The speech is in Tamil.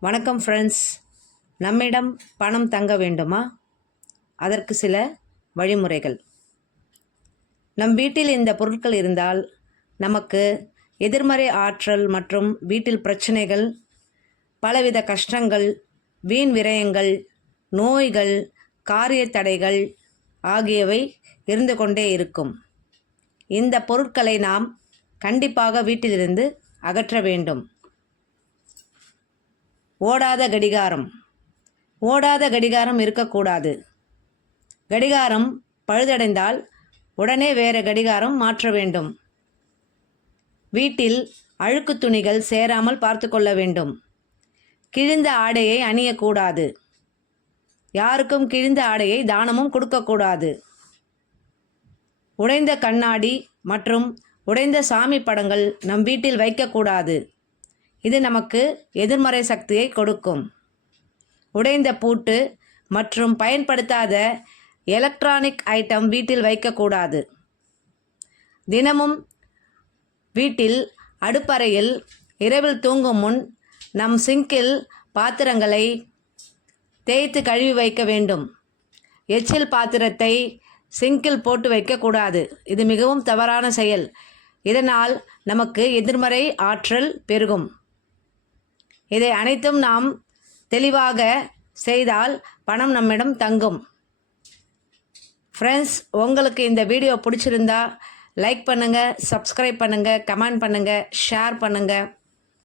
வணக்கம் ஃப்ரெண்ட்ஸ் நம்மிடம் பணம் தங்க வேண்டுமா? அதற்கு சில வழிமுறைகள். நம் வீட்டில் இந்த பொருட்கள் இருந்தால் நமக்கு எதிர்மறை ஆற்றல் மற்றும் வீட்டில் பிரச்சனைகள் பலவித கஷ்டங்கள் வீண் விரயங்கள் நோய்கள் காரிய தடைகள் ஆகியவை இருந்து கொண்டே இருக்கும். இந்த பொருட்களை நாம் கண்டிப்பாக வீட்டிலிருந்து அகற்ற வேண்டும். ஓடாத கடிகாரம். ஓடாத கடிகாரம் இருக்கக்கூடாது. கடிகாரம் பழுதடைந்தால் உடனே வேறு கடிகாரம் மாற்ற வேண்டும். வீட்டில் அழுக்கு துணிகள் சேராமல் பார்த்து கொள்ள வேண்டும். கிழிந்த ஆடையை அணியக்கூடாது. யாருக்கும் கிழிந்த ஆடையை தானமும் கொடுக்கக்கூடாது. உடைந்த கண்ணாடி மற்றும் உடைந்த சாமி படங்கள் நம் வீட்டில் வைக்கக்கூடாது. இது நமக்கு எதிர்மறை சக்தியை கொடுக்கும். உடைந்த பூட்டு மற்றும் பயன்படுத்தாத எலக்ட்ரானிக் ஐட்டம் வீட்டில் வைக்கக்கூடாது. தினமும் வீட்டில் அடுப்பறையில் இரவில் தூங்கும் முன் நம் சிங்கில் பாத்திரங்களை தேய்த்து கழுவி வைக்க வேண்டும். எச்சில் பாத்திரத்தை சிங்கில் போட்டு வைக்கக்கூடாது. இது மிகவும் தவறான செயல். இதனால் நமக்கு எதிர்மறை ஆற்றல் பெருகும். இதை அனைத்தும் நாம் தெளிவாக செய்தால் பணம் நம்மிடம் தங்கும். ஃப்ரெண்ட்ஸ் உங்களுக்கு இந்த வீடியோ பிடிச்சிருந்தா லைக் பண்ணுங்கள் சப்ஸ்கிரைப் பண்ணுங்கள் கமெண்ட் பண்ணுங்கள் ஷேர் பண்ணுங்கள்